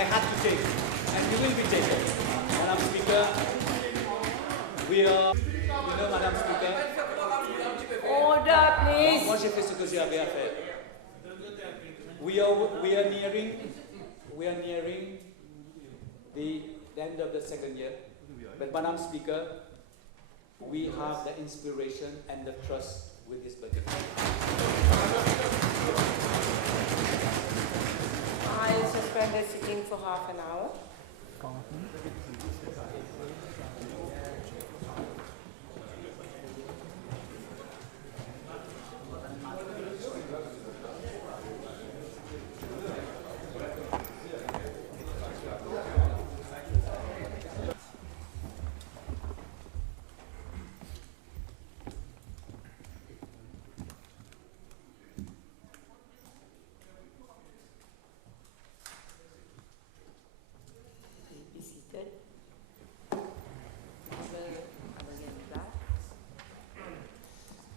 I had to take, and we will be taken. Madam Speaker, we are, Madam Speaker. Order, please. Moi, j'ai fait ce que j'avais à faire. We are nearing the end of the second year. But Madam Speaker, we have the inspiration and the trust with this budget. I'll suspend the sitting for half an hour.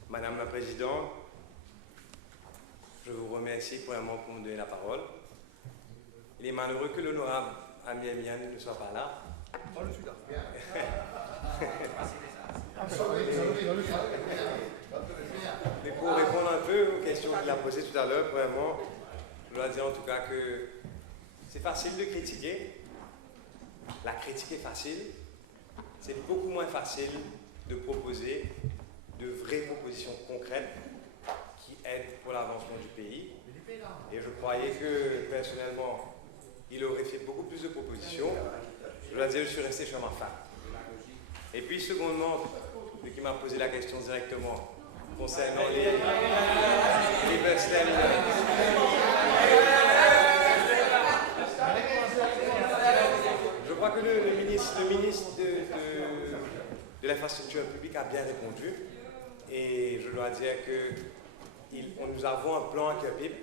Madame la Présidente, je vous remercie premièrement pour me donner la parole. Il est malheureux que l'honorable Ami Emian ne soit pas là. Oh, je suis là. Mais pour répondre un peu aux questions qu'il a posées tout à l'heure, premièrement, je dois dire en tout cas que c'est facile de critiquer. La critique est facile. C'est beaucoup moins facile de proposer de vraies propositions concrètes qui aident pour l'avancement du pays. Et je croyais que, personnellement, il aurait fait beaucoup plus de propositions. Je dois dire, je suis resté chez ma femme. Et puis, secondement, lui qui m'a posé la question directement concernant les bus terminals. Je crois que le ministre de l'infrastructure publique a bien répondu. Et je dois dire que nous avons un plan à CURPIP.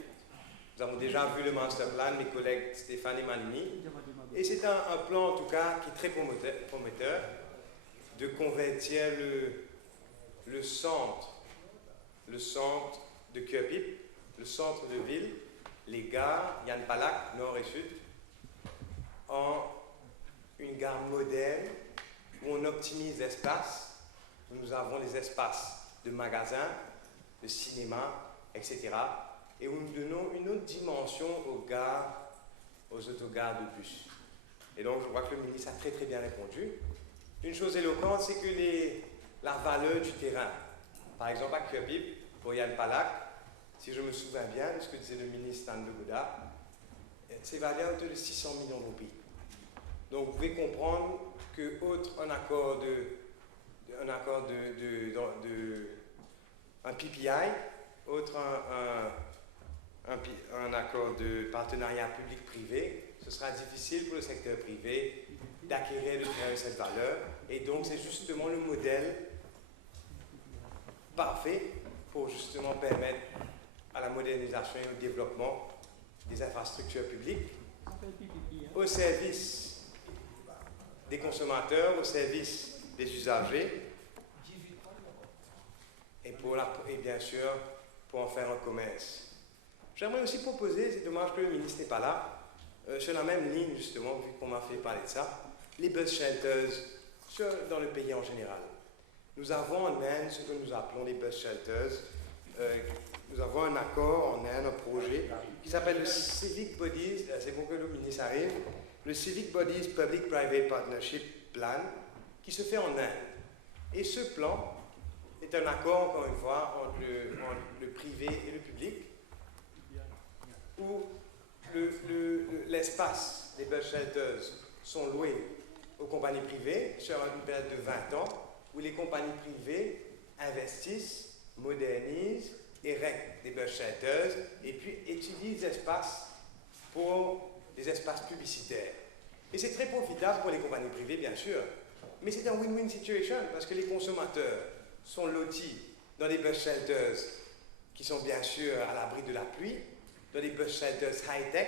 Nous avons déjà vu le master plan, mes collègues Stéphane et Malini. Et c'est un plan en tout cas qui est très prometteur de convertir le centre de CURPIP, le centre de ville, les gares, Yann Palak, nord et sud, en une gare moderne où on optimise l'espace, où nous avons les espaces de magasins, de cinéma, etc. Et où nous donnons une autre dimension aux autogares de bus. Et donc, je crois que le ministre a très très bien répondu. Une chose éloquente, c'est que la valeur du terrain, par exemple à CURPIP, pour Yann Palak, si je me souviens bien de ce que disait le ministre Anne de Gouda, c'est valu à hauteur de 600 millions de roupies. Donc, vous pouvez comprendre que, outre un accord un PPI, autre un accord de partenariat public-privé, ce sera difficile pour le secteur privé d'acquérir de cette valeur. Et donc, c'est justement le modèle parfait pour justement permettre à la modernisation et au développement des infrastructures publiques au service des consommateurs, au service des usagers et bien sûr pour en faire un commerce. J'aimerais aussi proposer, c'est dommage que le ministre n'est pas là, sur la même ligne justement, vu qu'on m'a fait parler de ça, les bus shelters dans le pays en général. Nous avons en Inde ce que nous appelons les bus shelters. Nous avons un accord en Inde, un projet qui s'appelle le Civic Bodies, c'est bon que le ministre arrive, le Civic Bodies Public-Private Partnership Plan, qui se fait en Inde. Et ce plan est un accord, encore une fois, entre le privé et le public, où l'espace des bus shelters sont loués aux compagnies privées sur une période de 20 ans, où les compagnies privées investissent, modernisent, érectent des bus shelters et puis utilisent l'espace pour des espaces publicitaires. Et c'est très profitable pour les compagnies privées, bien sûr, mais c'est un win-win situation parce que les consommateurs sont lotis dans des bus shelters qui sont bien sûr à l'abri de la pluie, dans des bus shelters high-tech.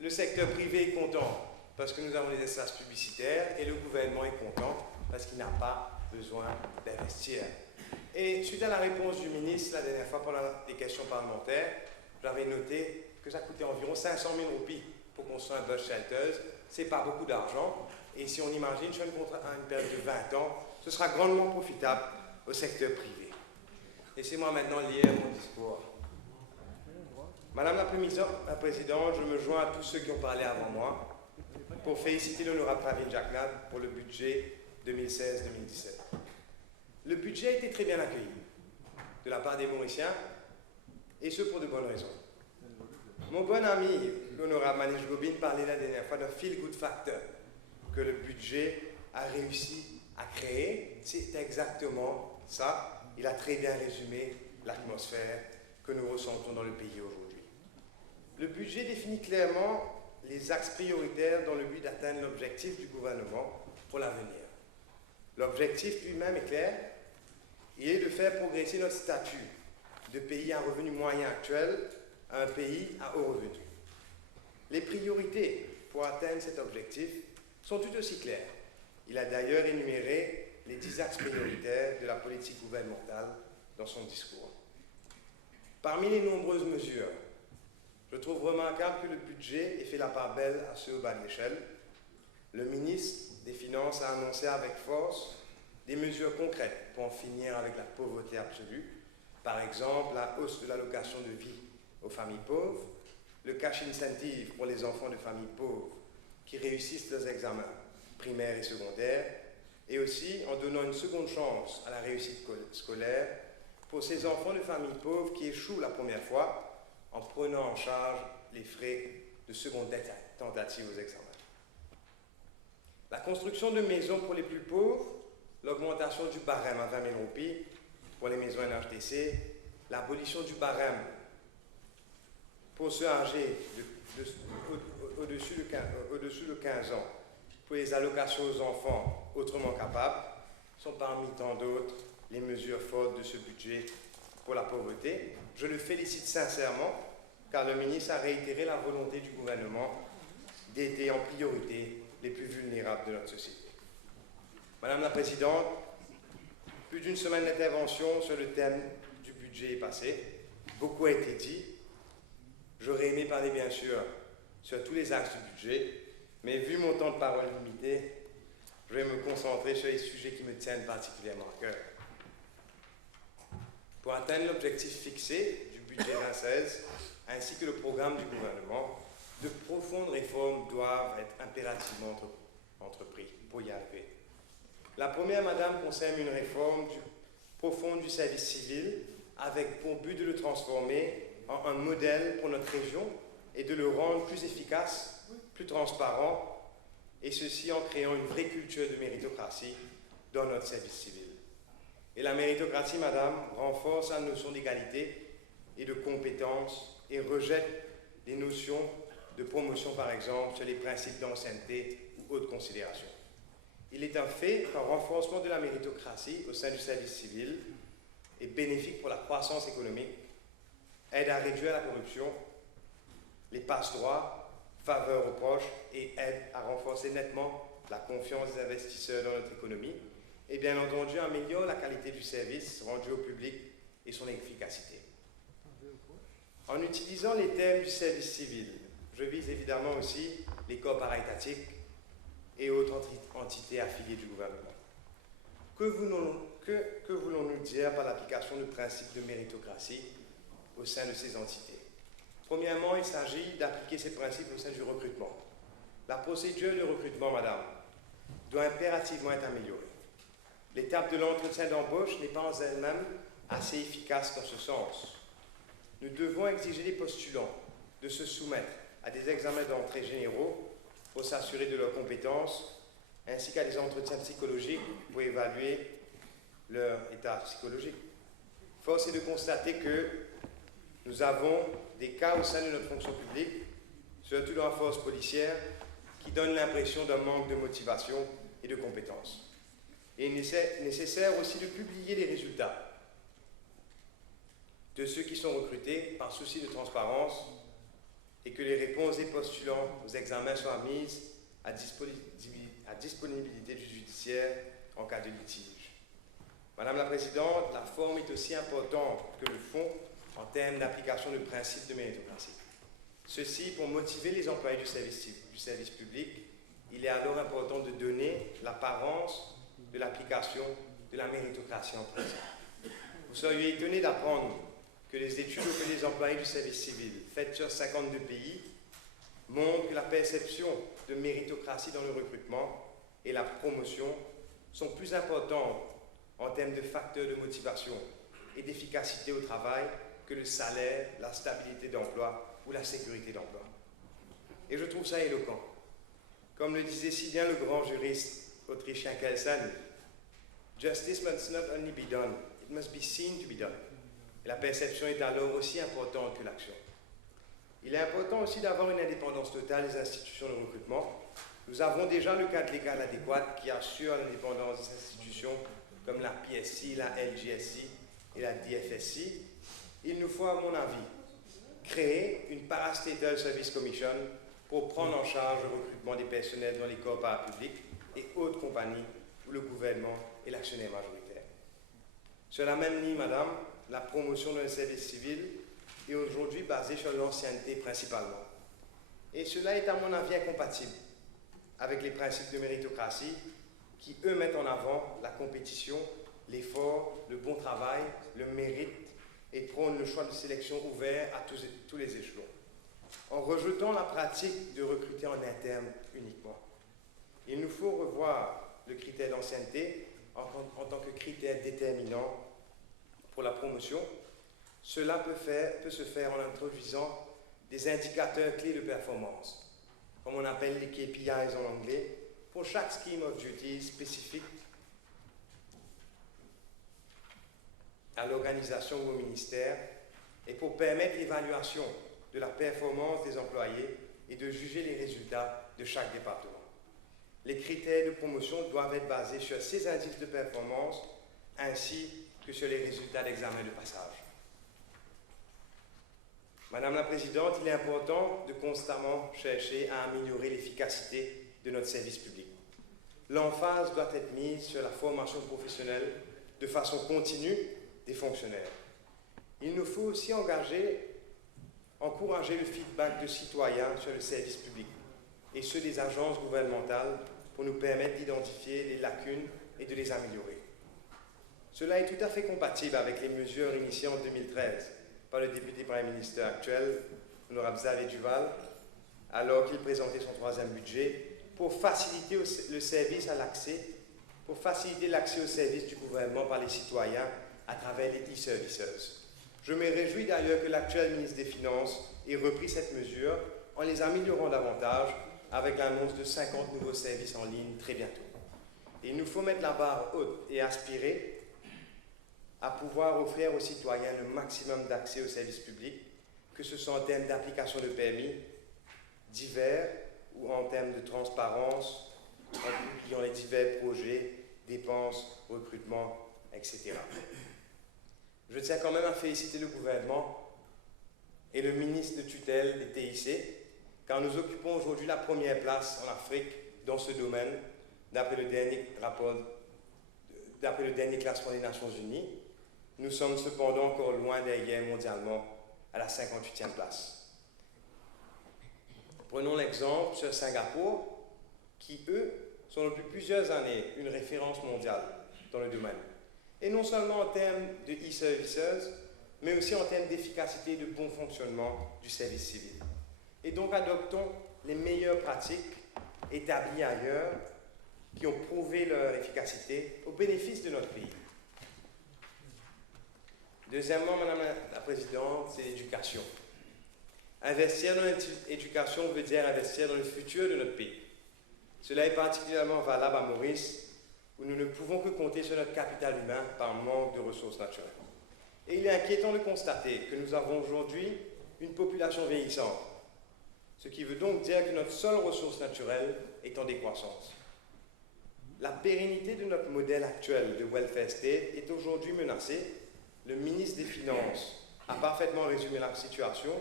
Le secteur privé est content parce que nous avons des espaces publicitaires et le gouvernement est content parce qu'il n'a pas besoin d'investir. Et suite à la réponse du ministre la dernière fois pendant les questions parlementaires, j'avais noté que ça coûtait environ 500 000 roupies pour construire un bus shelter, ce n'est pas beaucoup d'argent. Et si on imagine sur une période de 20 ans, ce sera grandement profitable au secteur privé. Laissez-moi maintenant lire mon discours. Madame la Présidente, je me joins à tous ceux qui ont parlé avant moi pour féliciter l'honorable Pravin Jagnad pour le budget 2016-2017. Le budget a été très bien accueilli de la part des Mauriciens, et ce pour de bonnes raisons. Mon bon ami, l'honorable Manish Gobin, parlait la dernière fois d'un feel-good factor que le budget a réussi à créer. C'est exactement ça. Il a très bien résumé l'atmosphère que nous ressentons dans le pays aujourd'hui. Le budget définit clairement les axes prioritaires dans le but d'atteindre l'objectif du gouvernement pour l'avenir. L'objectif lui-même est clair. Il est de faire progresser notre statut de pays à revenu moyen actuel à un pays à haut revenu. Les priorités pour atteindre cet objectif sont tout aussi claires. Il a d'ailleurs énuméré les 10 axes prioritaires de la politique gouvernementale dans son discours. Parmi les nombreuses mesures, je trouve remarquable que le budget ait fait la part belle à ceux au bas de l'échelle. Le ministre des Finances a annoncé avec force des mesures concrètes pour en finir avec la pauvreté absolue. Par exemple, la hausse de l'allocation de vie aux familles pauvres, le cash incentive pour les enfants de familles pauvres qui réussissent leurs examens primaires et secondaires, et aussi en donnant une seconde chance à la réussite scolaire pour ces enfants de familles pauvres qui échouent la première fois en prenant en charge les frais de seconde tentative aux examens. La construction de maisons pour les plus pauvres, l'augmentation du barème à 20 000 roupies pour les maisons NHTC, l'abolition du barème pour ceux âgés au-dessus de 15 ans pour les allocations aux enfants autrement capables sont parmi tant d'autres les mesures fortes de ce budget pour la pauvreté. Je le félicite sincèrement car le ministre a réitéré la volonté du gouvernement d'aider en priorité les plus vulnérables de notre société. Madame la Présidente, plus d'une semaine d'intervention sur le thème du budget est passée. Beaucoup a été dit. J'aurais aimé parler bien sûr sur tous les axes du budget, mais vu mon temps de parole limité, je vais me concentrer sur les sujets qui me tiennent particulièrement à cœur. Pour atteindre l'objectif fixé du budget 2016, ainsi que le programme du gouvernement, de profondes réformes doivent être impérativement entreprises pour y arriver. La première, Madame, concerne une réforme profonde du service civil avec pour but de le transformer en un modèle pour notre région et de le rendre plus efficace, plus transparent, et ceci en créant une vraie culture de méritocratie dans notre service civil. Et la méritocratie, Madame, renforce la notion d'égalité et de compétence et rejette les notions de promotion, par exemple, sur les principes d'ancienneté ou autres considérations. Il est un fait qu'un renforcement de la méritocratie au sein du service civil est bénéfique pour la croissance économique, aide à réduire la corruption, les passe-droits, faveur aux proches et aide à renforcer nettement la confiance des investisseurs dans notre économie et bien entendu améliore la qualité du service rendu au public et son efficacité. En utilisant les thèmes du service civil, je vise évidemment aussi les corps paraétatiques et autres entités affiliées du gouvernement. Que voulons-nous dire par l'application du principe de méritocratie au sein de ces entités? Premièrement, il s'agit d'appliquer ces principes au sein du recrutement. La procédure de recrutement, Madame, doit impérativement être améliorée. L'étape de l'entretien d'embauche n'est pas en elle-même assez efficace dans ce sens. Nous devons exiger des postulants de se soumettre à des examens d'entrée généraux pour s'assurer de leurs compétences, ainsi qu'à des entretiens psychologiques pour évaluer leur état psychologique. Force est de constater que nous avons des cas au sein de notre fonction publique, surtout dans la force policière, qui donnent l'impression d'un manque de motivation et de compétences. Et il est nécessaire aussi de publier les résultats de ceux qui sont recrutés par souci de transparence et que les réponses des postulants aux examens soient mises à disponibilité du judiciaire en cas de litige. Madame la Présidente, la forme est aussi importante que le fond en termes d'application du principe de méritocratie. Ceci pour motiver les employés du service public. Il est alors important de donner l'apparence de l'application de la méritocratie en pratique. Vous seriez étonné d'apprendre que les études auxquelles les employés du service civil, faites sur 52 pays, montrent que la perception de méritocratie dans le recrutement et la promotion sont plus importantes en termes de facteurs de motivation et d'efficacité au travail que le salaire, la stabilité d'emploi ou la sécurité d'emploi. Et je trouve ça éloquent. Comme le disait si bien le grand juriste autrichien Kelsen, justice must not only be done, it must be seen to be done. Et la perception est alors aussi importante que l'action. Il est important aussi d'avoir une indépendance totale des institutions de recrutement. Nous avons déjà le cadre légal adéquat qui assure l'indépendance des institutions comme la PSC, la LGSC et la DFSC. Il nous faut, à mon avis, créer une Parastatal Service Commission pour prendre en charge le recrutement des personnels dans les corps parapublics et autres compagnies où le gouvernement est l'actionnaire majoritaire. Sur la même ligne, madame, la promotion d'un service civil est aujourd'hui basée sur l'ancienneté principalement. Et cela est, à mon avis, incompatible avec les principes de méritocratie qui, eux, mettent en avant la compétition, l'effort, le bon travail, le mérite et prônent le choix de sélection ouvert à tous les échelons, en rejetant la pratique de recruter en interne uniquement. Il nous faut revoir le critère d'ancienneté en tant que critère déterminant pour la promotion. Cela peut se faire en introduisant des indicateurs clés de performance, comme on appelle les KPIs en anglais, pour chaque scheme of duty spécifique à l'organisation ou au ministère, et pour permettre l'évaluation de la performance des employés et de juger les résultats de chaque département. Les critères de promotion doivent être basés sur ces indices de performance ainsi que sur les résultats d'examen de passage. Madame la Présidente, il est important de constamment chercher à améliorer l'efficacité de notre service public. L'emphase doit être mise sur la formation professionnelle de façon continue des fonctionnaires. Il nous faut aussi encourager le feedback de citoyens sur le service public et ceux des agences gouvernementales pour nous permettre d'identifier les lacunes et de les améliorer. Cela est tout à fait compatible avec les mesures initiées en 2013 par le député Premier ministre actuel, l'honorable Xavier Duval, alors qu'il présentait son 3e budget, pour faciliter l'accès aux services du gouvernement par les citoyens à travers les e-services. Je me réjouis d'ailleurs que l'actuel ministre des Finances ait repris cette mesure en les améliorant davantage avec l'annonce de 50 nouveaux services en ligne très bientôt. Et il nous faut mettre la barre haute et aspirer à pouvoir offrir aux citoyens le maximum d'accès aux services publics, que ce soit en termes d'application de permis divers ou en termes de transparence, en publiant les divers projets, dépenses, recrutements, etc. Je tiens quand même à féliciter le gouvernement et le ministre de tutelle des TIC, car nous occupons aujourd'hui la première place en Afrique dans ce domaine, d'après le dernier classement des Nations Unies. Nous sommes cependant encore loin derrière mondialement, à la 58e place. Prenons l'exemple sur Singapour, qui, eux, sont depuis plusieurs années une référence mondiale dans le domaine. Et non seulement en termes de e-services, mais aussi en termes d'efficacité et de bon fonctionnement du service civil. Et donc adoptons les meilleures pratiques établies ailleurs, qui ont prouvé leur efficacité au bénéfice de notre pays. Deuxièmement, Madame la Présidente, c'est l'éducation. Investir dans l'éducation veut dire investir dans le futur de notre pays. Cela est particulièrement valable à Maurice, où nous ne pouvons que compter sur notre capital humain par manque de ressources naturelles. Et il est inquiétant de constater que nous avons aujourd'hui une population vieillissante, ce qui veut donc dire que notre seule ressource naturelle est en décroissance. La pérennité de notre modèle actuel de welfare state est aujourd'hui menacée. Le ministre des Finances a parfaitement résumé la situation.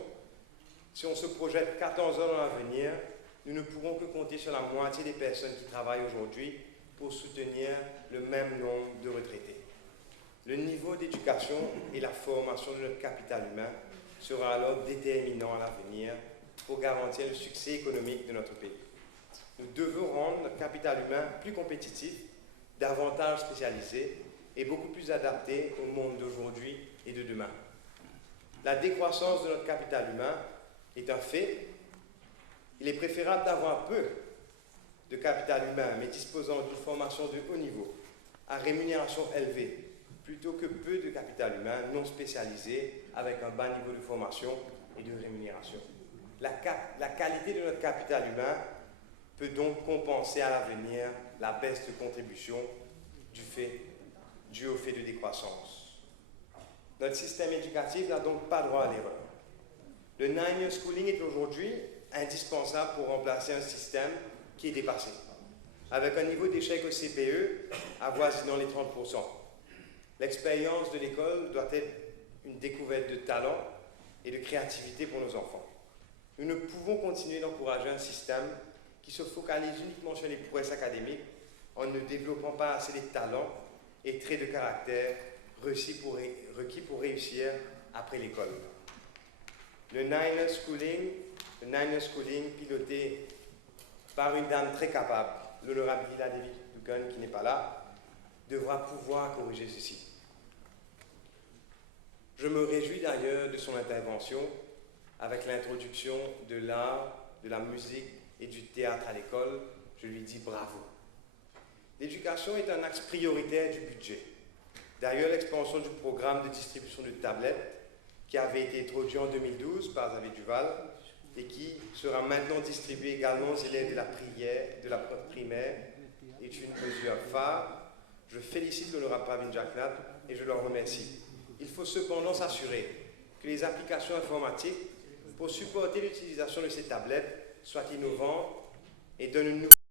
Si on se projette 14 ans dans l'avenir, nous ne pourrons que compter sur la moitié des personnes qui travaillent aujourd'hui pour soutenir le même nombre de retraités. Le niveau d'éducation et la formation de notre capital humain sera alors déterminant à l'avenir pour garantir le succès économique de notre pays. Nous devons rendre notre capital humain plus compétitif, davantage spécialisé et beaucoup plus adapté au monde d'aujourd'hui et de demain. La décroissance de notre capital humain est un fait. Il est préférable d'avoir peu de capital humain, mais disposant d'une formation de haut niveau, à rémunération élevée, plutôt que peu de capital humain non spécialisé, avec un bas niveau de formation et de rémunération. La qualité de notre capital humain peut donc compenser à l'avenir la baisse de contribution due au fait de décroissance. Notre système éducatif n'a donc pas droit à l'erreur. Le 9-year schooling est aujourd'hui indispensable pour remplacer un système qui est dépassé, avec un niveau d'échec au CPE avoisinant les 30%. L'expérience de l'école doit être une découverte de talent et de créativité pour nos enfants. Nous ne pouvons continuer d'encourager un système qui se focalise uniquement sur les prouesses académiques en ne développant pas assez les talents et traits de caractère requis pour réussir après l'école. Le 9-year schooling, piloté par une dame très capable, l'honorable Lila David Dugan, qui n'est pas là, devra pouvoir corriger ceci. Je me réjouis d'ailleurs de son intervention avec l'introduction de l'art, de la musique et du théâtre à l'école. Je lui dis bravo. L'éducation est un axe prioritaire du budget. D'ailleurs, l'expansion du programme de distribution de tablettes, qui avait été introduit en 2012 par Xavier Duval et qui sera maintenant distribué également aux élèves de la primaire, est une mesure phare. Je félicite l'honorable Pravin Jacknat et je leur remercie. Il faut cependant s'assurer que les applications informatiques pour supporter l'utilisation de ces tablettes soient innovantes et donnent une nouvelle